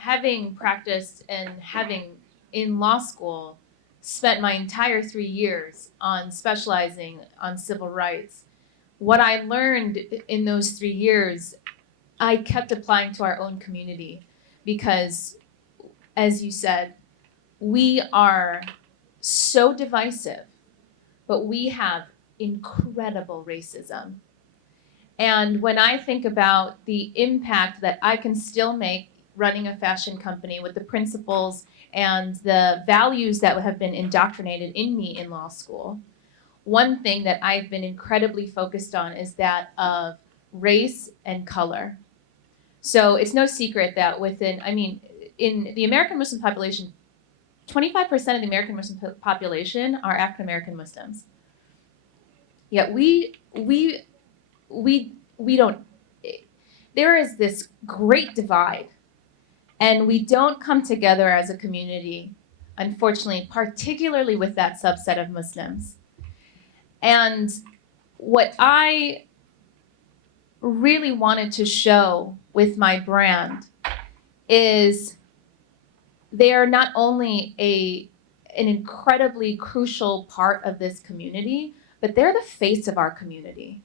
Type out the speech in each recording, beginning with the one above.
having practiced and having in law school spent my entire 3 years on specializing on civil rights, what I learned in those 3 years, I kept applying to our own community because, as you said, we are so divisive, but we have incredible racism. And when I think about the impact that I can still make running a fashion company with the principles and the values that have been indoctrinated in me in law school, one thing that I've been incredibly focused on is that of race and color. So it's no secret that in the American Muslim population, 25% of the American Muslim population are African American Muslims. Yet we don't, there is this great divide, and we don't come together as a community, unfortunately, particularly with that subset of Muslims. And what I really wanted to show with my brand is they are not only an incredibly crucial part of this community, but they're the face of our community.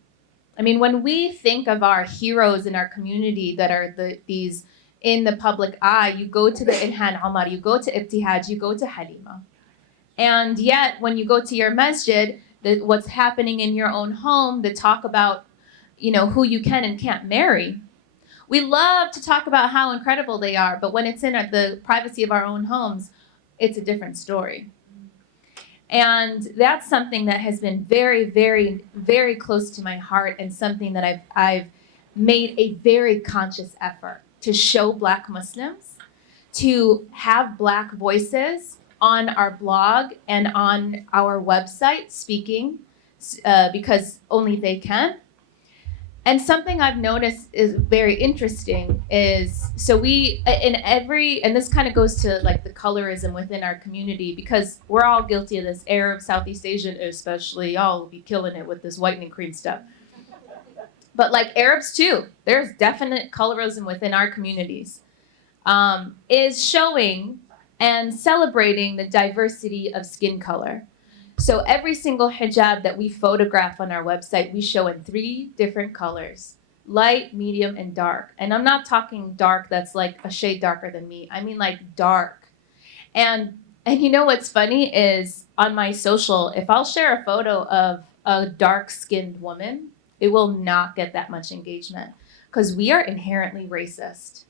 I mean, when we think of our heroes in our community that are these in the public eye, you go to the Ilhan Omar, you go to Ibtihaj, you go to Halima. And yet, when you go to your masjid, what's happening in your own home, the talk about, who you can and can't marry. We love to talk about how incredible they are, but when it's in the privacy of our own homes, it's a different story. And that's something that has been very, very, very close to my heart, and something that I've made a very conscious effort to show Black Muslims, to have Black voices on our blog and on our website speaking, because only they can. And something I've noticed is very interesting is, so and this kind of goes to like the colorism within our community, because we're all guilty of this. Arab, Southeast Asian especially, y'all will be killing it with this whitening cream stuff. But like Arabs too, there's definite colorism within our communities, is showing and celebrating the diversity of skin color. So every single hijab that we photograph on our website, we show in 3 different colors: light, medium, and dark. And I'm not talking dark that's like a shade darker than me. I mean like dark. And you know what's funny is on my social, if I'll share a photo of a dark-skinned woman, it will not get that much engagement, because we are inherently racist,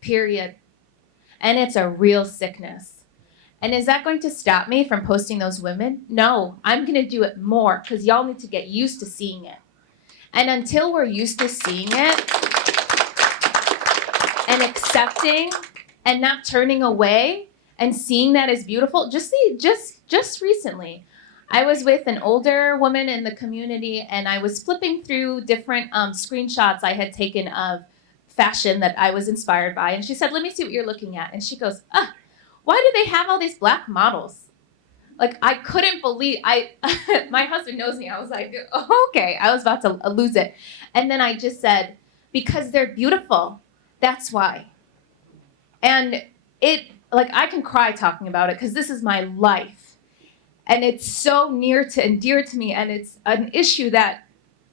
period. And it's a real sickness. And is that going to stop me from posting those women? No, I'm going to do it more, because y'all need to get used to seeing it. And until we're used to seeing it and accepting and not turning away and seeing that as beautiful, just recently, I was with an older woman in the community, and I was flipping through different screenshots I had taken of fashion that I was inspired by. And she said, "Let me see what you're looking at." And she goes, "Why do they have all these Black models?" Like, I couldn't believe, my husband knows me. I was like, oh, okay, I was about to lose it. And then I just said, because they're beautiful, that's why. And I can cry talking about it, because this is my life. And it's so near to and dear to me, and it's an issue that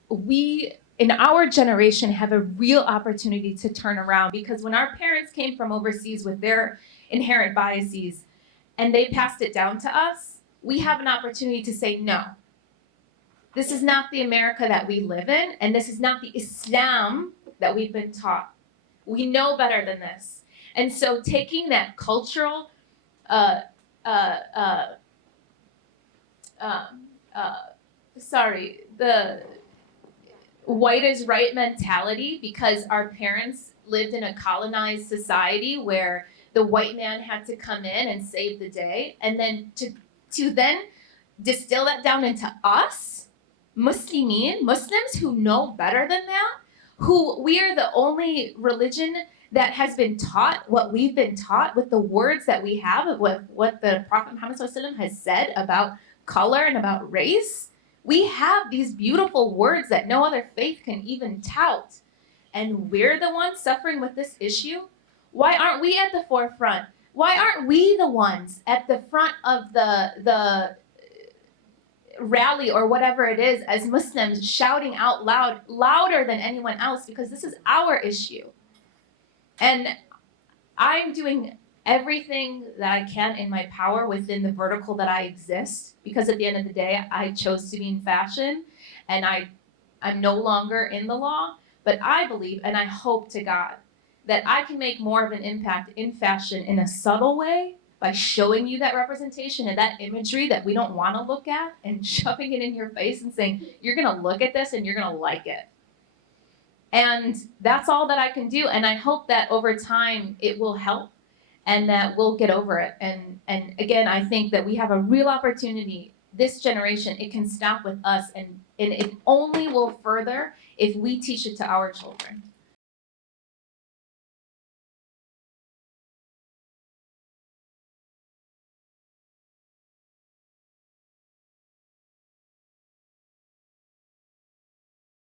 we, in our generation, have a real opportunity to turn around, because when our parents came from overseas with their inherent biases and they passed it down to us, we have an opportunity to say, no, this is not the America that we live in, and this is not the Islam that we've been taught. We know better than this. And so taking that cultural the white is right mentality, because our parents lived in a colonized society where the white man had to come in and save the day, and then to then distill that down into us, Muslims who know better than that, who we are the only religion that has been taught what we've been taught with the words that we have, what the Prophet Muhammad ﷺ has said about color and about race. We have these beautiful words that no other faith can even tout. And we're the ones suffering with this issue. Why aren't we at the forefront? Why aren't we the ones at the front of the rally or whatever it is as Muslims, shouting out loud, louder than anyone else, because this is our issue. And I'm doing everything that I can in my power within the vertical that I exist, because at the end of the day, I chose to be in fashion, and I'm no longer in the law, but I believe and I hope to God that I can make more of an impact in fashion in a subtle way by showing you that representation and that imagery that we don't want to look at and shoving it in your face and saying, you're going to look at this and you're going to like it. And that's all that I can do. And I hope that over time it will help and that we'll get over it. And again, I think that we have a real opportunity. This generation, it can stop with us, and it only will further if we teach it to our children.